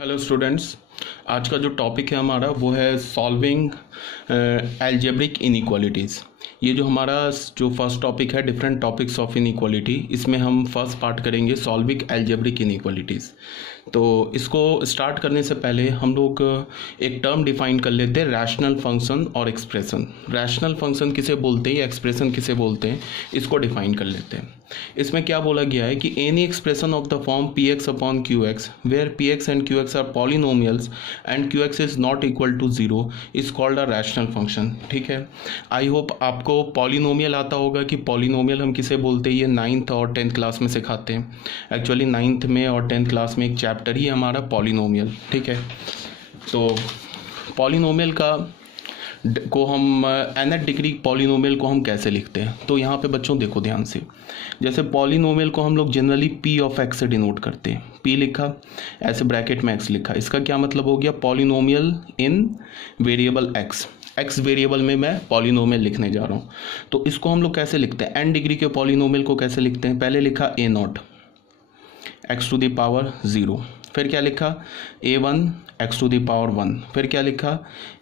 Hello students, आज का जो टॉपिक है हमारा वो है सॉल्विंग अलजेब्रिक इनइक्वालिटीज़। ये जो हमारा जो फर्स्ट टॉपिक है डिफरेंट टॉपिक्स ऑफ इनइक्वालिटी, इसमें हम फर्स्ट पार्ट करेंगे सॉल्विंग अलजेब्रिक इनइक्वालिटीज़। तो इसको स्टार्ट करने से पहले हम लोग एक टर्म डिफाइन कर लेते हैं, रैशनल फंक्शन और एक्सप्रेशन। रैशनल फंक्शन किसे बोलते हैं या एक्सप्रेशन किसे बोलते हैं, इसको डिफाइन कर लेते हैं। इसमें क्या बोला गया है कि any expression of the form P x upon Q x where P x and Q x are polynomials and Q x is not equal to zero is called a rational function. ठीक है, I hope आपको polynomial आता होगा कि polynomial हम किसे बोलते हैं। ये 9th और 10th क्लास में सिखाते हैं। एक्चुअली 9th में और 10th क्लास में एक चैप्टर ही हमारा पॉलिनोमियल। ठीक है, तो पॉलिनोमियल को हम nth डिग्री पॉलिनोमियल को हम कैसे लिखते हैं, तो यहाँ पे बच्चों देखो ध्यान से। जैसे पॉलिनोमियल को हम लोग जनरली p ऑफ x से डिनोट करते हैं। p लिखा, ऐसे ब्रैकेट में x लिखा, इसका क्या मतलब हो गया, पॉलिनोमियल इन वेरिएबल x वेरिएबल में मैं पॉलिनोमियल लिखने जा रहा हूँ। तो इसको हम लोग कैसे लिखते हैं, n डिग्री के पॉलिनोमियल को कैसे लिखते हैं। पहले लिखा a0 x to the power 0, फिर क्या लिखा a1 x to the power 1, फिर क्या लिखा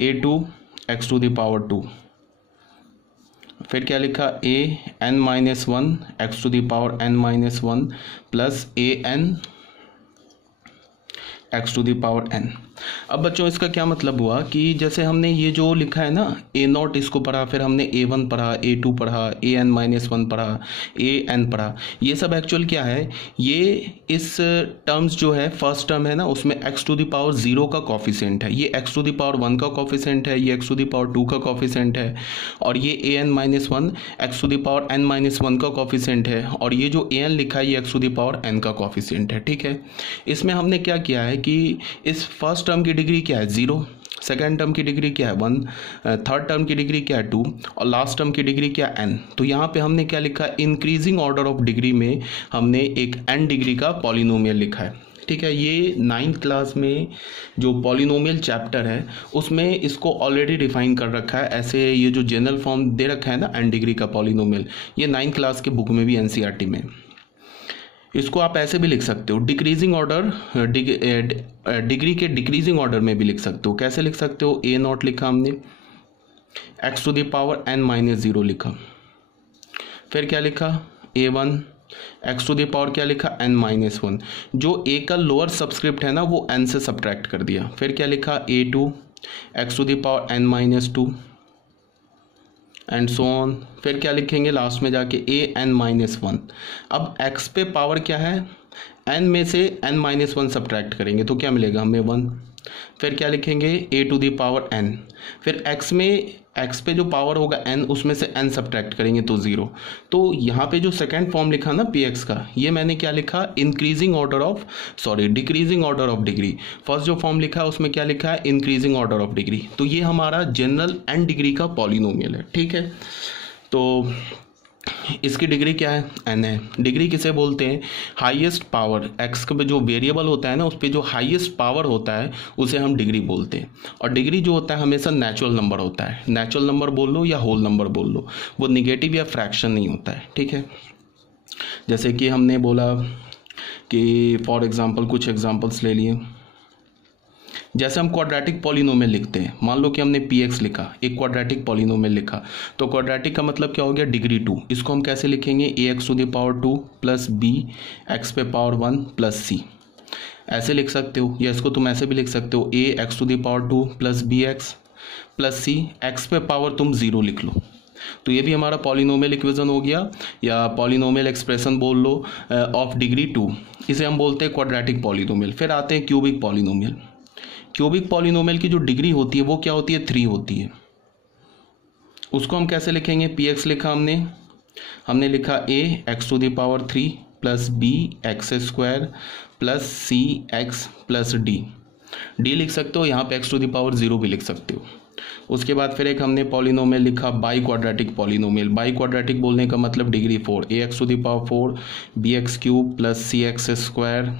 a2 x to the power 2, फिर क्या लिखा a n minus 1 x to the power n minus 1 plus a n x to the power n। अब बच्चों इसका क्या मतलब हुआ कि जैसे हमने ये जो लिखा है ना a0, इसको पढ़ा, फिर हमने a1 पढ़ा, a2 पढ़ा, a n माइनस 1 पढ़ा, a n पढ़ा, ये सब एक्चुअल क्या है, ये इस टर्म्स जो है फर्स्ट टर्म है ना, उसमें x टू द पावर 0 का कॉफिशेंट है, ये x टू द पावर 1 का कॉफिशेंट है, ये x टू द पावर 2 का कॉफिशेंट है, और ये a n minus 1 x to the power n minus 1 का कॉफिशेंट है, और ये जो a n लिखा है ये x to the power n का कॉफिशेंट है। ठीक है, इसमें हमने क्या किया है कि इस फर्स्ट टर्म की डिग्री क्या है 0, सेकेंड टर्म की डिग्री क्या है 1, थर्ड टर्म की डिग्री क्या है 2, और लास्ट टर्म की डिग्री क्या है n। तो यहाँ पे हमने क्या लिखा, इंक्रीजिंग ऑर्डर ऑफ डिग्री में हमने एक n डिग्री का पॉलिनोमियल लिखा है। ठीक है, ये 9th क्लास में जो पॉलिनोमियल चैप्टर है उसमें इसको ऑलरेडी डिफाइन कर रखा है। ऐसे ये जो जनरल फॉर्म दे रखा है ना n डिग्री का पॉलिनोमियल, ये 9th क्लास के बुक में भी NCERT में। इसको आप ऐसे भी लिख सकते हो, डिक्रीजिंग ऑर्डर, डिग्री के डिक्रीजिंग ऑर्डर में भी लिख सकते हो। कैसे लिख सकते हो, a0 लिखा हमने, x to the power n minus 0 लिखा, फिर क्या लिखा a1 x to the power क्या लिखा n माइनस 1, जो a का लोअर सबस्क्रिप्ट है ना वो n से सब्ट्रैक्ट कर दिया, फिर क्या लिखा a2 x to the power n minus 2 and so on, फिर क्या लिखेंगे लास्ट में जाके a n माइनस 1। अब x पे पावर क्या है, n में से n माइनस 1 सब्ट्रैक्ट करेंगे तो क्या मिलेगा हमें 1, फिर क्या लिखेंगे a to the power n, फिर x पे जो पावर होगा n उसमें से n सब्ट्रैक्ट करेंगे तो 0। तो यहाँ पे जो सेकंड फॉर्म लिखा ना px का, ये मैंने क्या लिखा, decreasing order of degree. First जो फॉर्म लिखा है उसमें क्या लिखा है, इंक्रीजिंग ऑर्डर ऑफ डिग्री। तो ये हमारा जनरल n डिग्री का पॉलिनोमियल है। ठीक है, तो इसकी डिग्री क्या है, n है। डिग्री किसे बोलते हैं, हाईएस्ट पावर, x का जो वेरिएबल होता है ना उस पर जो हाईएस्ट पावर होता है उसे हम डिग्री बोलते हैं। और डिग्री जो होता है हमेशा नेचुरल नंबर होता है, नेचुरल नंबर बोल लो या होल नंबर बोल लो, वो निगेटिव या फ्रैक्शन नहीं होता है। ठीक है, जैसे कि हमने बोला कि फॉर एग्जाम्पल कुछ एग्जाम्पल्स ले लिए, जैसे हम क्वाड्रेटिक पॉलिनोमियल लिखते हैं, मान लो कि हमने px लिखा, एक क्वाड्रेटिक पॉलिनोमियल लिखा, तो क्वाड्रेटिक का मतलब क्या हो गया, डिग्री 2। इसको हम कैसे लिखेंगे, ax to the power 2 plus b x पे पावर 1 प्लस c, ऐसे लिख सकते हो। या इसको तुम ऐसे भी लिख सकते हो, a x to the power 2 plus bx plus c, x पे पावर तुम 0 लिख लो। तो ये भी हमारा पॉलिनोमियल इक्वेशन हो गया, या पॉलिनोमियल एक्सप्रेशन बोल लो ऑफ डिग्री 2। इसे हम बोलते हैं क्वाड्रेटिक पॉलिनोमियल। फिर आते हैं क्यूबिक पॉलिनोमियल। क्यूबिक पॉलिनोमियल की जो डिग्री होती है वो क्या होती है, 3 होती है। उसको हम कैसे लिखेंगे, px लिखा हमने लिखा a x to the power 3 plus b x square plus c x plus d लिख सकते हो, यहाँ पे x टू द पावर 0 भी लिख सकते हो। उसके बाद फिर एक हमने पॉलिनोमियल लिखा biquadratic polynomial. Biquadratic बोलने का मतलब degree 4, a x to the power 4 bx cube plus c x square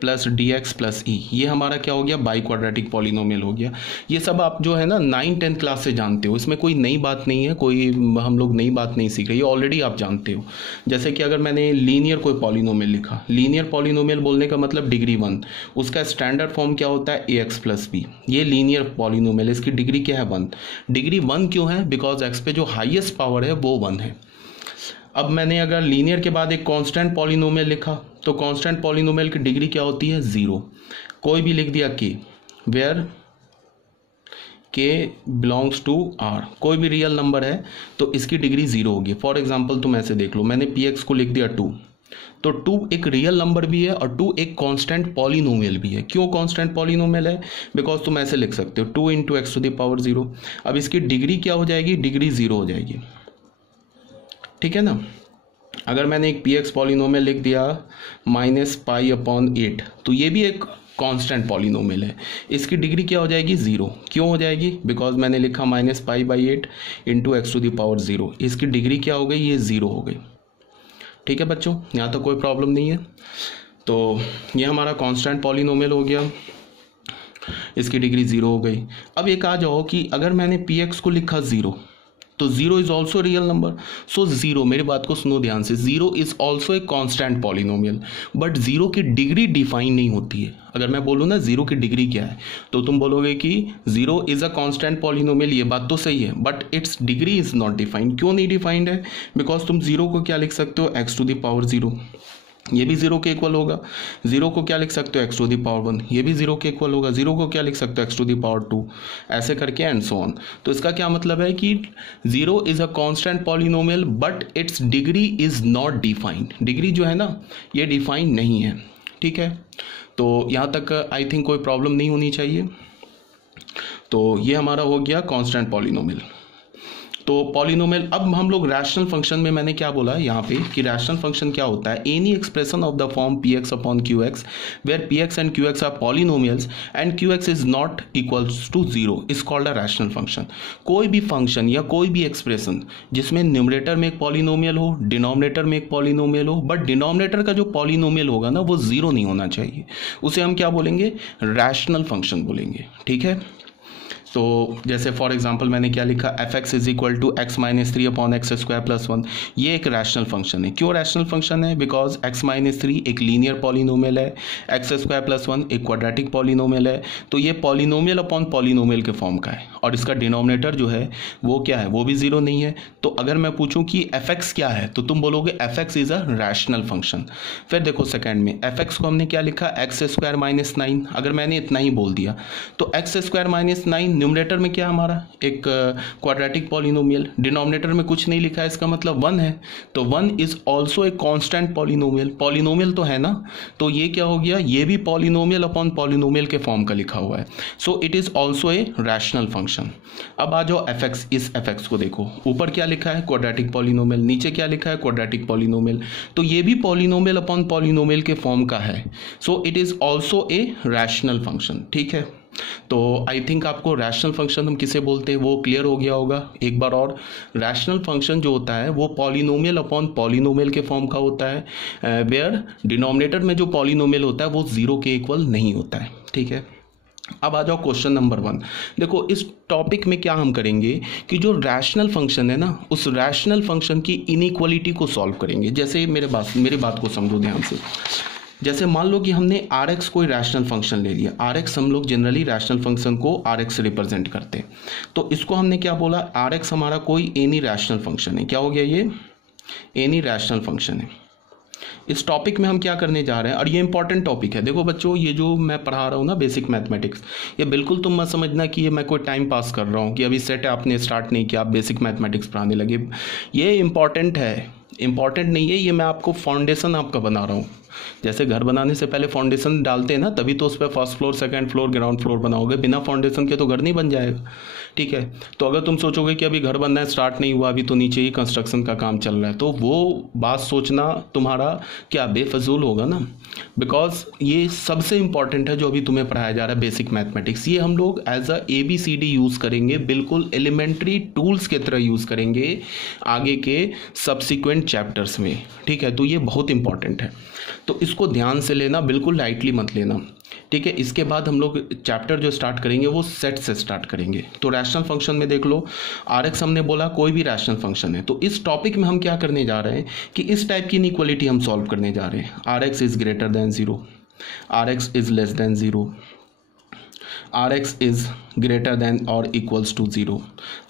plus d x plus e, ये हमारा क्या हो गया, बाई क्वाड्रेटिक पॉलिनोमियल हो गया। ये सब आप जो है ना 9-10 क्लास से जानते हो, इसमें कोई नई बात नहीं है, कोई हम लोग नई बात नहीं सीख रहे, ये ऑलरेडी आप जानते हो। जैसे कि अगर मैंने लीनियर कोई पॉलिनोमियल लिखा, लीनियर पॉलिनोमियल बोलने का मतलब डिग्री 1, उसका स्टैंडर्ड फॉर्म क्या होता है, ए एक्स प्लस बी। ये लीनियर पॉलिनोमियल, इसकी डिग्री क्या है, 1। डिग्री 1 क्यों है, बिकॉज एक्स पे जो हाईएस्ट पावर है वो 1 है। अब मैंने अगर लीनियर के बाद एक कांस्टेंट पॉलिनोमियल लिखा, तो कांस्टेंट पॉलिनोमियल की डिग्री क्या होती है, 0। कोई भी लिख दिया के, वेयर के बिलोंग्स टू आर, कोई भी रियल नंबर है तो इसकी डिग्री 0 होगी। फॉर एग्जांपल तुम ऐसे देख लो, मैंने पी एक्स को लिख दिया 2, तो 2 एक रियल नंबर भी है और 2 एक कांस्टेंट पॉलिनोमियल भी है। क्यों कांस्टेंट पॉलिनोमियल है, बिकॉज तुम ऐसे लिख सकते हो 2 × x⁴। अब इसकी डिग्री क्या हो जाएगी, डिग्री 0 हो जाएगी, ठीक है ना। अगर मैंने एक पी एक्स पॉलिनोमियल लिख दिया -π/8, तो ये भी एक कांस्टेंट पॉलिनोमियल है, इसकी डिग्री क्या हो जाएगी, 0। क्यों हो जाएगी, बिकॉज मैंने लिखा -π/8 × x⁴, इसकी डिग्री क्या हो गई, ये 0 हो गई। ठीक है बच्चों, यहाँ तो कोई प्रॉब्लम नहीं है। तो ये हमारा कांस्टेंट पॉलिनोमियल हो गया, इसकी डिग्री 0 हो गई। अब एक आ जाओ कि अगर मैंने पी एक्स को लिखा 0, तो 0 इज ऑल्सो रियल नंबर। सो 0, मेरी बात को सुनो ध्यान से, 0 is also a constant polynomial, but 0 की डिग्री डिफाइन नहीं होती है। अगर मैं बोलूँ ना 0 की डिग्री क्या है, तो तुम बोलोगे कि 0 इज अ कांस्टेंट पॉलिनोमियल, ये बात तो सही है, but it's degree is not defined. क्यों नहीं डिफाइंड है, बिकॉज तुम 0 को क्या लिख सकते हो, x⁴, ये भी 0 के इक्वल होगा। 0 को क्या लिख सकते हो, x⁴, ये भी 0 के इक्वल होगा। 0 को क्या लिख सकते हो, x⁴, ऐसे करके एंड सो ऑन। तो इसका क्या मतलब है कि 0 is a constant polynomial but it's degree is not defined. Degree जो है ना ये डिफाइंड नहीं है, ठीक है। तो यहाँ तक आई थिंक कोई प्रॉब्लम नहीं होनी चाहिए। तो ये हमारा हो गया कांस्टेंट पॉलिनोमियल। तो पॉलिनोमियल, अब हम लोग रैशनल फंक्शन में, मैंने क्या बोला यहाँ पे कि रैशनल फंक्शन क्या होता है, any expression of the form px/qx where px and qx are polynomials and qx is not equals to 0 is called a rational function. कोई भी फंक्शन या कोई भी एक्सप्रेशन जिसमें न्यूमरेटर में एक पॉलिनोमियल हो, डिनोमिनेटर में एक पॉलिनोमियल हो, बट डिनोमिनेटर का जो पॉलिनोमियल होगा ना वो 0 नहीं होना चाहिए, उसे हम क्या बोलेंगे, रैशनल फंक्शन बोलेंगे, ठीक है। तो जैसे फॉर एग्जांपल मैंने क्या लिखा, f(x) is equal to x - 3/x² + 1, ये एक रैशनल फंक्शन है। क्यों रैशनल फंक्शन है, बिकॉज x - 3 एक लीनियर पॉलिनोमियल है, x² + 1 एक क्वाड्रेटिक पॉलिनोमियल है, तो ये पॉलिनोमियल अपॉन पॉलिनोमियल के फॉर्म का है, और इसका डिनोमिनेटर जो है वो क्या है, वो भी 0 नहीं है। तो अगर मैं पूछूं कि f(x) क्या है, तो तुम बोलोगे f(x) is a rational function. फिर देखो सेकेंड में f(x) को हमने क्या लिखा, x² - 9। अगर मैंने इतना ही बोल दिया तो x² - 9 न्यूमरेटर में क्या हमारा एक क्वाड्रेटिक पॉलिनोमियल, डिनोमिनेटर में कुछ नहीं लिखा है, इसका मतलब 1 है, तो 1 is also a constant polynomial. Polynomial तो है ना, तो ये क्या हो गया, ये भी पॉलिनोमियल अपॉन पॉलिनोमियल के फॉर्म का लिखा हुआ है, so it is also a rational function. अब आ जाओ f(x), इस f(x) को देखो, ऊपर क्या लिखा है, क्वाड्रेटिक पॉलिनोमियल, नीचे क्या लिखा है, क्वाड्रेटिक पॉलिनोमियल, तो ये भी पॉलिनोमियल अपॉन पॉलिनोमियल के फॉर्म का है, so it is also a rational function, ठीक है। तो आई थिंक आपको रैशनल फंक्शन हम किसे बोलते हैं वो क्लियर हो गया होगा। एक बार और, रैशनल फंक्शन जो होता है वो पॉलिनोमियल अपॉन पॉलिनोमियल के फॉर्म का होता है, वेयर डिनोमिनेटर में जो पॉलिनोमियल होता है वो 0 के इक्वल नहीं होता है, ठीक है। अब आ जाओ क्वेश्चन नंबर 1। देखो इस टॉपिक में क्या हम करेंगे कि जो रैशनल फंक्शन है ना, उस रैशनल फंक्शन की इनइक्वालिटी को सॉल्व करेंगे। जैसे मेरी बात को समझो ध्यान से। जैसे मान लो कि हमने Rx कोई रैशनल फंक्शन ले लिया, Rx हम लोग जनरली रैशनल फंक्शन को Rx से रिप्रेजेंट करते हैं, तो इसको हमने क्या बोला, Rx हमारा कोई एनी रैशनल फंक्शन है। क्या हो गया, ये एनी रैशनल फंक्शन है। इस टॉपिक में हम क्या करने जा रहे हैं, और ये इंपॉर्टेंट टॉपिक है। देखो बच्चों, ये जो मैं पढ़ा रहा हूँ ना बेसिक मैथमेटिक्स, ये बिल्कुल तुम मत समझना कि ये मैं कोई टाइम पास कर रहा हूँ कि अभी सेट आपने स्टार्ट नहीं किया, आप बेसिक मैथमेटिक्स पढ़ाने लगे। ये इंपॉर्टेंट है, इंपॉर्टेंट नहीं है, ये मैं आपको फाउंडेशन आपका बना रहा हूँ। जैसे घर बनाने से पहले फाउंडेशन डालते हैं ना, तभी तो उस पर first floor, second floor, ground floor बनाओगे, बिना फाउंडेशन के तो घर नहीं बन जाएगा, ठीक है। तो अगर तुम सोचोगे कि अभी घर बनना है, स्टार्ट नहीं हुआ, अभी तो नीचे ही कंस्ट्रक्शन का काम चल रहा है, तो वो बात सोचना तुम्हारा क्या बेफजूल होगा ना, बिकॉज ये सबसे इंपॉर्टेंट है जो अभी तुम्हें पढ़ाया जा रहा है बेसिक मैथमेटिक्स। ये हम लोग एज अ ABCD यूज़ करेंगे, बिल्कुल एलिमेंट्री टूल्स की तरह यूज़ करेंगे आगे के सब्सिक्वेंट चैप्टर्स में, ठीक है। तो ये बहुत इंपॉर्टेंट है। तो इसको ध्यान से लेना, बिल्कुल लाइटली मत लेना, ठीक है। इसके बाद हम लोग चैप्टर जो स्टार्ट करेंगे वो सेट से स्टार्ट करेंगे। तो रैशनल फंक्शन में देख लो, RX हमने बोला कोई भी रैशनल फंक्शन है। तो इस टॉपिक में हम क्या करने जा रहे हैं कि इस टाइप की इनइक्वालिटी हम सॉल्व करने जा रहे हैं। RX is greater than 0, RX is less than 0, RX is greater than or equals to 0,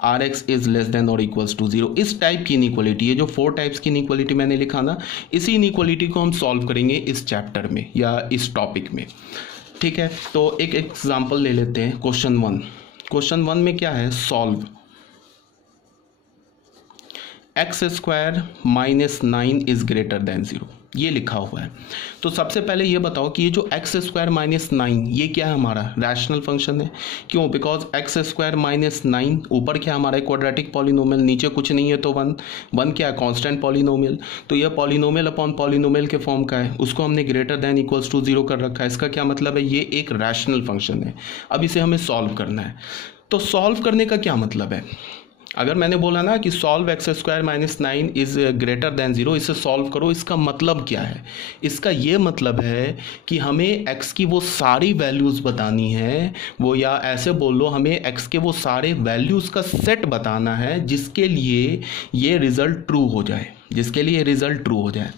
RX is less than or equals to 0। इस टाइप की इनइक्वालिटी है, जो 4 टाइप्स की इनइक्वालिटी मैंने लिखा ना, इसी इनइक्वालिटी को हम सॉल्व करेंगे इस चैप्टर में या इस टॉपिक में, ठीक है। तो एक एग्जांपल ले लेते हैं। क्वेश्चन 1, क्वेश्चन 1 में क्या है, solve x² - 9 is greater than 0, ये लिखा हुआ है। तो सबसे पहले ये बताओ कि ये जो x² - 9 ये क्या है, हमारा रैशनल फंक्शन है। क्यों? बिकॉज x² - 9 ऊपर क्या हमारा क्वाड्रेटिक पॉलिनोमियल, नीचे कुछ नहीं है तो 1 क्या है, कांस्टेंट पॉलिनोमियल। तो ये पॉलिनोमियल अपॉन पॉलिनोमियल के फॉर्म का है, उसको हमने ग्रेटर देन इक्वल्स टू 0 कर रखा है। इसका क्या मतलब है, ये एक रैशनल फंक्शन है। अब इसे हमें सॉल्व करना है। तो सॉल्व करने का क्या मतलब है, अगर मैंने बोला ना कि solve x² - 9 is greater than 0, इसे सॉल्व करो, इसका मतलब क्या है, इसका ये मतलब है कि हमें x की वो सारी वैल्यूज़ बतानी है, वो या ऐसे बोल लो हमें x के वो सारे वैल्यूज़ का सेट बताना है जिसके लिए ये रिज़ल्ट ट्रू हो जाए, जिसके लिए रिज़ल्ट ट्रू हो जाए,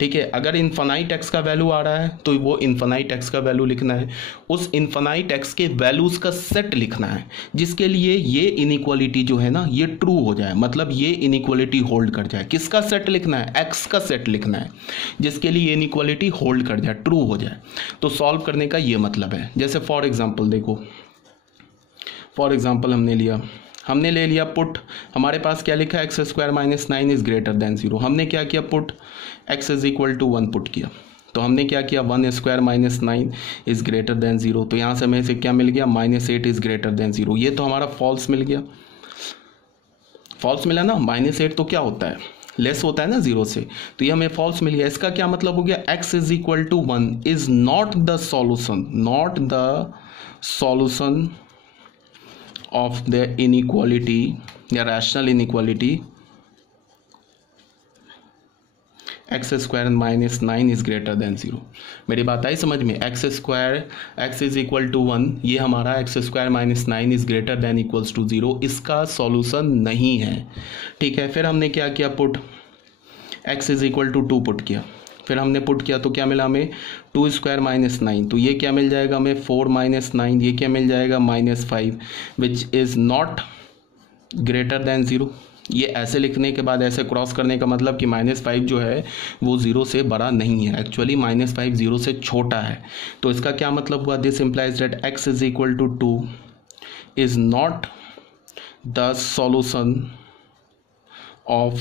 ठीक है। अगर इन्फानाइट x का वैल्यू आ रहा है तो वो इन्फानाइट x का वैल्यू लिखना है, उस इन्फानाइट x के वैल्यूज़ का सेट लिखना है जिसके लिए ये इनइक्वालिटी जो है ना ये ट्रू हो जाए, मतलब ये इनइक्वालिटी होल्ड कर जाए। किसका सेट लिखना है, x का सेट लिखना है जिसके लिए इनइक्वालिटी होल्ड कर जाए, ट्रू हो जाए। तो सॉल्व करने का ये मतलब है। जैसे फॉर एग्जाम्पल देखो, फॉर एग्जाम्पल हमने ले लिया पुट, हमारे पास क्या लिखा है, x² - 9 इज ग्रेटर देन 0। हमने क्या किया, put x is equal to 1 put किया। तो हमने क्या किया, 1² - 9 इज ग्रेटर देन 0। तो यहाँ से हमें से क्या मिल गया, -8 इज ग्रेटर देन 0। ये तो हमारा फॉल्स मिल गया, फॉल्स मिला ना। -8 तो क्या होता है, लेस होता है ना 0 से, तो ये हमें फॉल्स मिल गया। इसका क्या मतलब हो गया, x is equal to 1 is not the solution, not the solution of the inequality या rational inequality x² - 9 is greater than 0। मेरी बात आई समझ में, x is equal to 1, ये हमारा x² - 9 is greater than equals to 0 इसका सॉल्यूशन नहीं है, ठीक है। फिर हमने क्या किया, put x is equal to 2 put किया। फिर हमने पुट किया तो क्या मिला हमें, 2² - 9, तो ये क्या मिल जाएगा हमें, 4 - 9, ये क्या मिल जाएगा, -5 which is not greater than 0। ये ऐसे लिखने के बाद ऐसे क्रॉस करने का मतलब कि -5 जो है वो 0 से बड़ा नहीं है, एक्चुअली -5 0 से छोटा है। तो इसका क्या मतलब हुआ, this implies that x is equal to 2 is not the solution of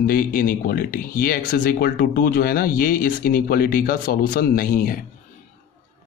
the inequality. ये x इज इक्वल टू 2 जो है ना, ये इस इनइक्वालिटी का सॉल्यूशन नहीं है।